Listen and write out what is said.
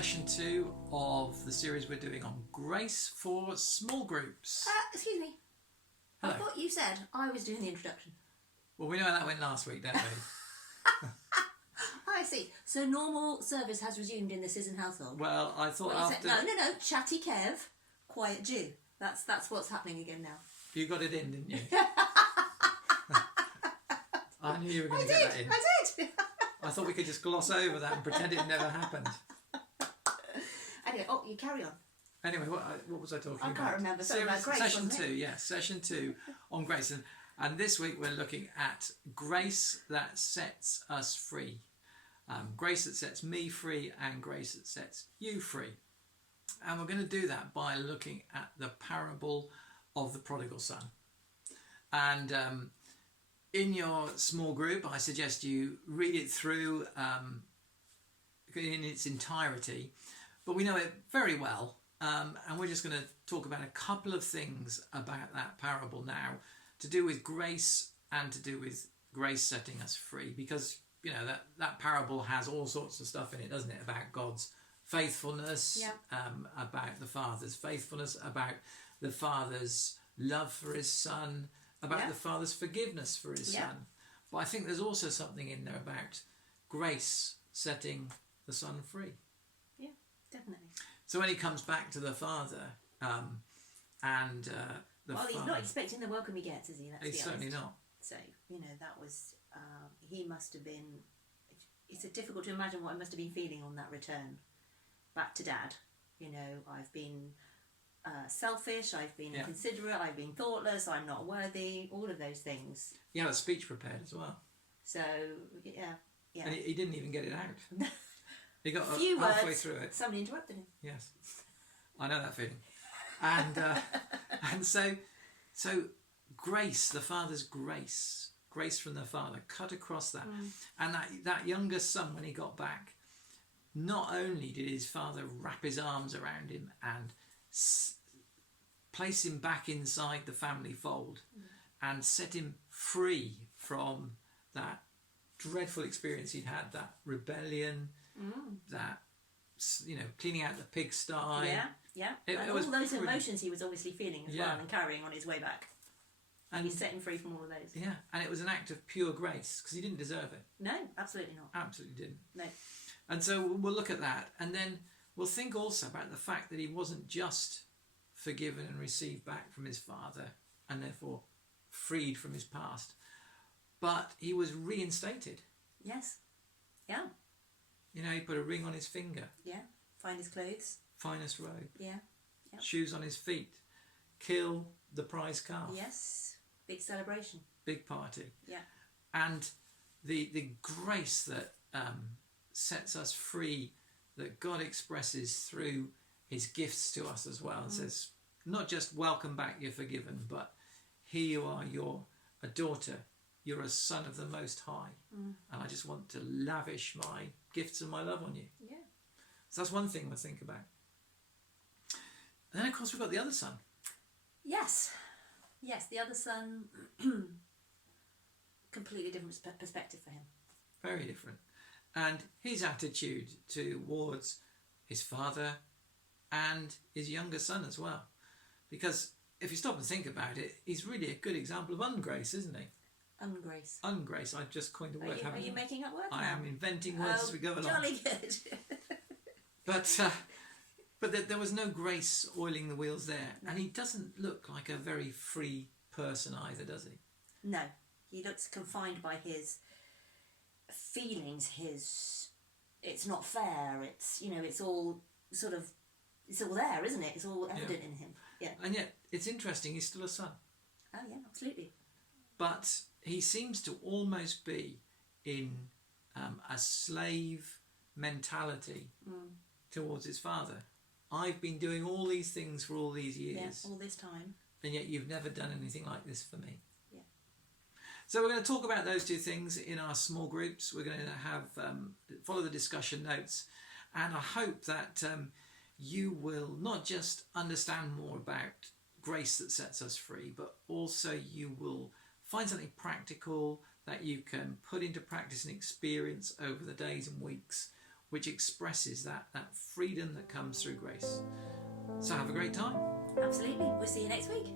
session 2 of the series we're doing on grace for small groups. Excuse me. Hello. I thought you said I was doing the introduction. Well, we know how that went last week, don't we? I see. So normal service has resumed in the Sisson household. Well, I thought What you after... said? No. Chatty Kev, quiet Jew. That's what's happening again now. You got it in, didn't you? I knew you were going to get that in. I did. I thought we could just gloss over that and pretend it never happened. Anyway, you carry on. Anyway, what was I talking about? I can't remember. Something about grace, session wasn't it? 2, yes, session 2 on grace. And this week we're looking at grace that sets us free. Grace that sets me free and grace that sets you free. And we're going to do that by looking at the parable of the prodigal son. And in your small group, I suggest you read it through in its entirety. But we know it very well. And we're just going to talk about a couple of things about that parable now to do with grace and to do with grace setting us free. Because, you know, that parable has all sorts of stuff in it, doesn't it? About God's faithfulness, about the Father's faithfulness, about the Father's love for his Son, about the Father's forgiveness for his Son. But I think there's also something in there about grace setting the Son free. Yeah, definitely. So when he comes back to the Father, He's not expecting the welcome he gets, is he? He's certainly not. So, that was, he must have been, it's difficult to imagine what I must have been feeling on that return back to Dad. I've been selfish, I've been inconsiderate, I've been thoughtless, I'm not worthy, all of those things. He had a speech prepared as well. So, yeah. And he didn't even get it out. He got few halfway words, through it. Somebody interrupted him. Yes, I know that feeling. And so grace, the Father's grace from the Father, cut across that. And that younger son, when he got back, not only did his father wrap his arms around him and place him back inside the family fold and set him free from that dreadful experience he'd had, that rebellion, that, cleaning out the pigsty. Yeah. It all was those emotions he was obviously feeling as well and carrying on his way back. And he's setting free from all of those. Yeah, and it was an act of pure grace because he didn't deserve it. No, absolutely not. Absolutely didn't. No. And so we'll look at that, and then we'll think also about the fact that he wasn't just forgiven and received back from his father and therefore freed from his past, but he was reinstated. Yes. Yeah. He put a ring on his finger. Yeah. Finest clothes. Finest robe. Yeah. Yep. Shoes on his feet. Kill the prize calf. Yes. Big celebration. Big party. Yeah. And the grace that sets us free, that God expresses through his gifts to us as well, and says, not just welcome back, you're forgiven, but here you are, you're a daughter, you're a son of the Most High, and I just want to lavish my gifts and my love on you. Yeah. So that's one thing we'll think about. And then of course we've got the other son. Yes, the other son, completely different perspective for him. Very different. And his attitude towards his father and his younger son as well. Because if you stop and think about it, he's really a good example of ungrace, isn't he? Ungrace. Ungrace. I've just coined the word. Are you making up words? I am inventing words as we go along. Jolly good. But there was no grace oiling the wheels there. No. And he doesn't look like a very free person either, does he? No. He looks confined by his feelings, it's not fair, it's all sort of, it's all there, isn't it? It's all evident in him. Yeah. And yet, it's interesting, he's still a son. Oh yeah, absolutely. But he seems to almost be in a slave mentality towards his father. I've been doing all these things for all these years. Yeah, all this time. And yet you've never done anything like this for me. Yeah. So we're going to talk about those two things in our small groups. We're going to have follow the discussion notes. And I hope that you will not just understand more about grace that sets us free, but also you will find something practical that you can put into practice and experience over the days and weeks which expresses that freedom that comes through grace. So have a great time. Absolutely. We'll see you next week.